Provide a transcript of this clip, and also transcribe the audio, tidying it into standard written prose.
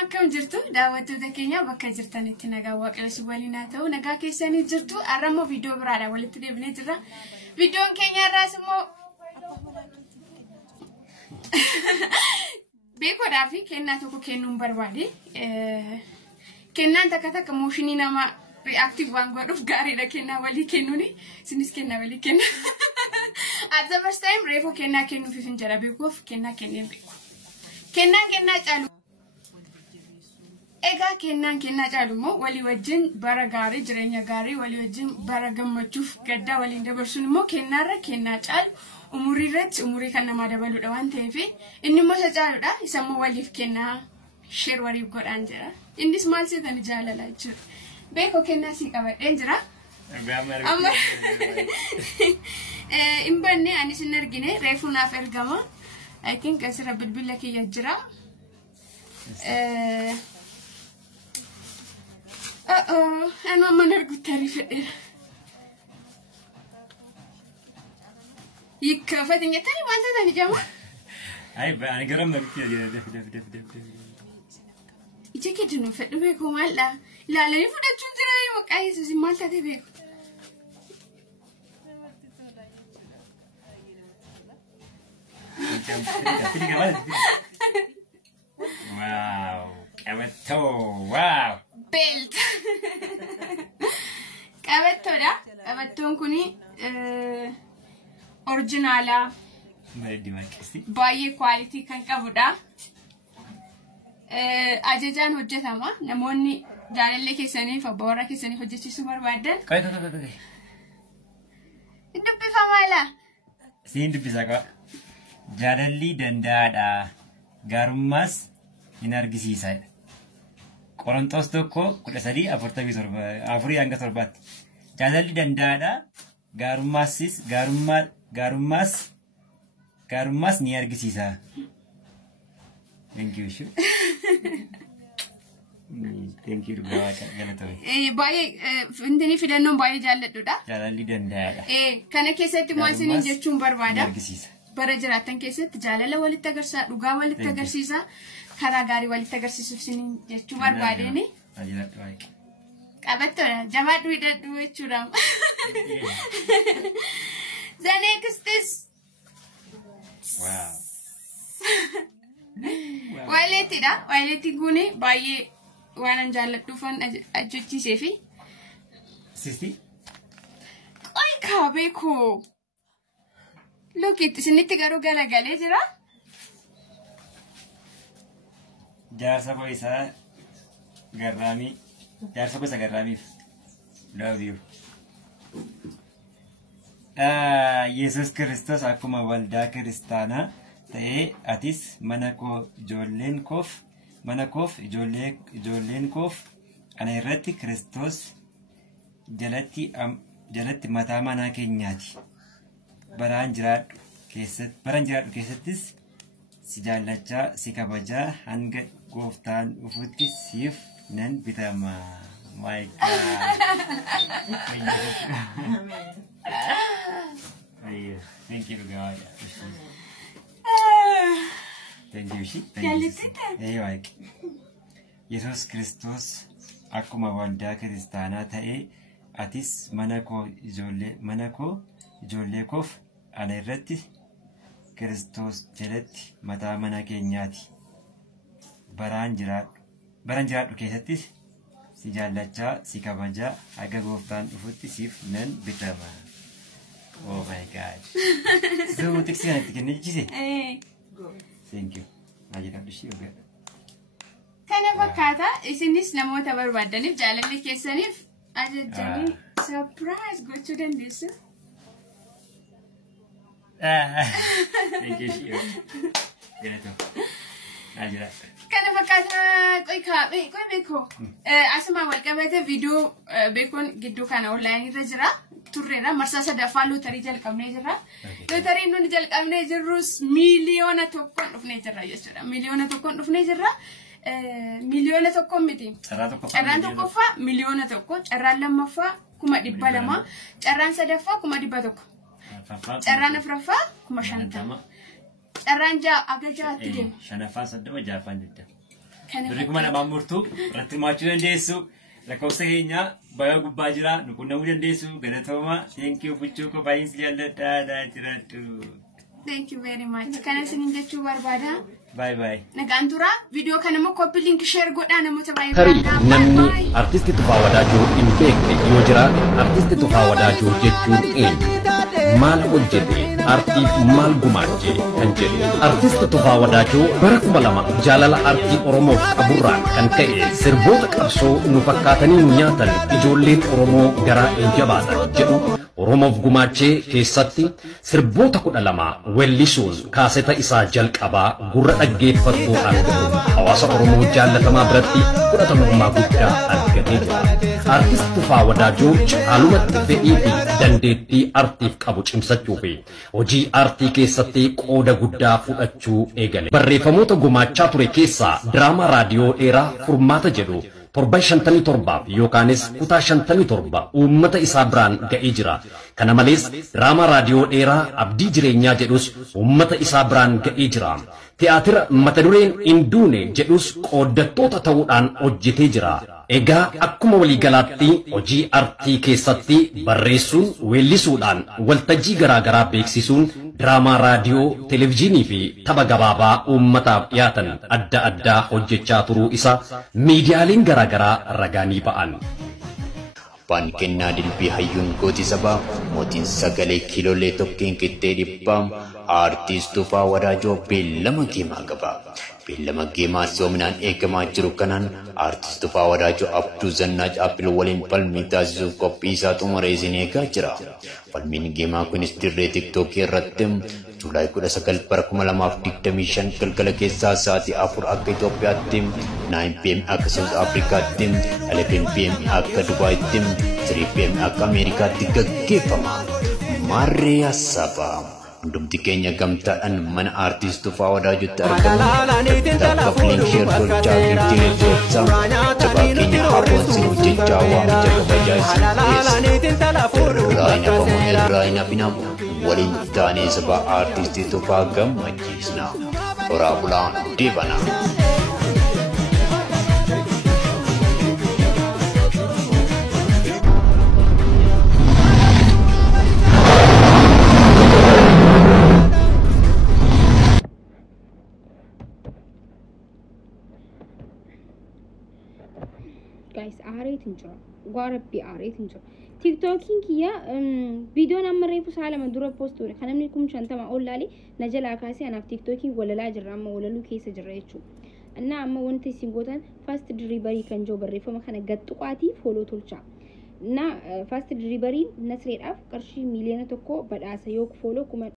akkam jirtu daawwattoota keenya bakka jirtanitti nagaa waaqayyo waliin haa ta'u nagaa keessanii jirtu arrammoo viidiyoo biraadha walitti deebinee jirra viidiyoon keenya irraas immoo beekoodhaa fi kennaa tokko kennuun barbaade kennaan takka mooshinii nama reactive waan godhuuf gaariidha kennaa walii kennuuni sinis kennaa walii kenna at the first time reefoo kennaa kennuuf hin jira beekuuf kennaa kenneen beeku kennaa caalu ega kennaa caalu immoo walii wajjin bara gaarii jireenya gaarii walii wajjin bara gammachuuf gaddaa waliin dabarsuun immoo kennaarra kennaa caalu umurii irratti umurii kan namaa dabaluudha waan ta'eef inni immoo isa caaluudha isa immoo waliif kennaa share waliif godhaan jira innis maal seetan jaalala jechuudha beeko kennaa si qabadheen jira amma imbanne anis hin argine reefuu naaf ergama I think asirra bilbila kiyya jira أنا ما نرجو تعرف إيه يكفى تاني ما أنت تاني جامع أي أنا قررنا بكتير دف إيش كده نفعل بيكم لا نفعل تشون ترى يوم كايس زي ما تدي بيكم واو كابتو واو belt qabattoon kuni originala baay'ee quality kan qabudha ajajaan hojjetama namoonni jaalallee keessaniif abboora keessaniif hojjechiisuu barbaadan dubbifama ila siin dubbisa jaalalli danda'aadha gaarummaas hin argisiisa Qorontos tokko kudha sadii afurii hanga torbaatti jaalalli danda'aadha gaarummaas ni argisiisa. Thank you shu. Thank you galatoomi. Baay'ee intini filannoon baay'ee jaalladhuudha. Jaalalli danda'aadha. Kana keessatti maal isiniin jechuun barbaada? Argisiisa. Bara jiraatan keessatti jaalala walitti agarsiisa dhugaa walitti agarsiisa. karaa gaarii walitti agarsiisuuf siniin jechuu barbaadeni qabattoodha jamaadhu hidhadhu jechuudha the next is waleettiidha kuni baay'ee waan jaalladhuufan ajjechiisee fi sisti qoy kaabeeko look isinitti garuu galagalee jira jaarsa boysa garraamiif love you Yesus Kristos akkuma waldaa kiristaanaa ta'ee atis mana koof ijoolleen koof ana irratti Kristos jalatti mataa manaa keenyaati baraan jiraadhu keessattis si jaallachaa si kabajaa hanga gooftaan dhufutti siif nan bitama my god thank you god thank you Yesus Kristos akkuma waldaa kiristaanaa ta'ee atis mana koo ijoollee koof ana irratti Kristos jalatti mataa mana keenyaati baraan jiraadhu keessattis si jaallachaa si kabajaa haga gooftaan dhufutti siif nan bitama oh my god so tiksi kanatti kennachise thank you ajiraadhu shi ogaa kana fakkaata isinis namoota barbaadaniif jaalallee keessaniif ajajanii surprise gochuu dandeessu thank you shi ajira kana fakkaata qoy beeko asuma wal qabate viidiyoo beekon gidduu kana online irra jira turreera marsaa sadaffaa lootarii jalqabnee jirra lootarii nuti jalqabnee jirrus miliyoona tokkoon dhufnee jirra jechuudha miliyoona tokkoon miti carraan tokkoffaa miliyoona tokko carraan lammaffaa 200,000 carraan sadaffaa 100,000 carraan afuraffaa 50,000 carraan ja'a aga ja'aatti deema shanaffaa 3 ja'affaan 20 Berikuma nama murtu irratti maachuu dandeessu lakkoofsa keenya baay'ee gubbaa jira nuqunnamuu dandeessu galatooma thank you buchuu ko baay'een si jaalladhaa jiraattu. Thank you very much. Kana sinin jechuu barbaada. Bye bye. Nagaan tura video kana mo copy link share godhaa namoota baay'ee Tarii namni artisti Tufaa Wadaajoo hin beekne yoo jiraate artisti Tufaa Wadaajoo jechuun eenyu? Maal hojjete? Artiif maal gumaache kan jedhu. Artisti Tufaa Wadaajoo bara 2000 jaalala artii Oromoof qaburraan kan ka'e sirboota qabsoo nu fakkaatanii nu nyaatan ijoolleen Oromoo garaa hin jabaatan jedhu Oromoof gumaachee keessatti sirboota 12 wellisuun kaaseta isaa jalqabaa gurra dhaggeeffattoodhaan hawaasa Oromoo jaallatamaa biratti fudhatamummaa guddaa argatee jira. Artisti Tufaa Wadaajoo caalumatti fedhii fi dandeettii artiif qabu cimsachuu fi hojii artii keessatti qooda guddaa fudhachuu eegale. Barreeffamoota gumaachaa ture keessaa diraamaa raadiyoo dheeraa Furmaata jedhu 57 yookaanis kutaa 57 uummata isaa biraan ga'ee jira. Kana malees diraamaa raadiyoo dheeraa Abdii Jireenyaa jedhus uummata isaa biraan ga'ee jira. Tiyaatira mata dureen Induune jedhus qooddattoota ta'uudhaan hojjetee jira. Egaa akkuma waliigalaatti hojii artii keessatti barreessuun weellisuudhaan waltajjii garaagaraa beeksisuun diraamaa raadiyoo televezyiinii fi tapha gabaabaa uummataaf dhiyaatan adda addaa hojjechaa turuu isa miidiyaaleen garaagaraa ragaanii ba'an. Abbaan kennaa dilbii hayyuun gooti sabaa mootiin sagalee kiiloolee tokkeen qixxee dhibbaa artiist Tufaa Wadaajoo beellama geemaa qaba. Beellama geemaa soominaan eegamaa jiru kanaan artiist Tufaa Wadaajoo Abduu Zannaaj Appil waliin falmii taasisuuf qophii isaa xumuree isin eegaa jira. Falmiin geemaa kunis dirree tiktookii irratti Juulaay 19 bara 2025 galgala keessaa sa'aatii 4 akka Itoophiyaatti 9 PM akka South Africaatti 11 PM akka Dubaayitti 3 PM akka Ameerikaatti gaggeeffama. Marree Asabaa hundumti keenya gamtaadhaan mana artiist Tufaa Wadaajotti argamu takka filiin sheer gochaa fiirtilee jootsaa jabaa keenya haboonsi hojjechaa waamicha kabajaa isin dhiyeessa irraa hin hafina waliin taanee sabaa artiistii Tufaa gammachiisna toraa bulaa deebana. Guys, aaree tinjira. Gwarabbi aaree tinjira. TikToking kiya video namarree fusaala madura post ture. Kana namni kum shantama ollaali najala kaasi anaaf TikToking walalaa jirra amma walaluu keessa jirra jechuudha. Anna amma wanti isin gootan fast delivery kan joo barreeffama kana gattuqaatii follow tolcha. Na fast delivery nasreedhaaf qarshii miliyoona tokko badhaasa yoo follow kuma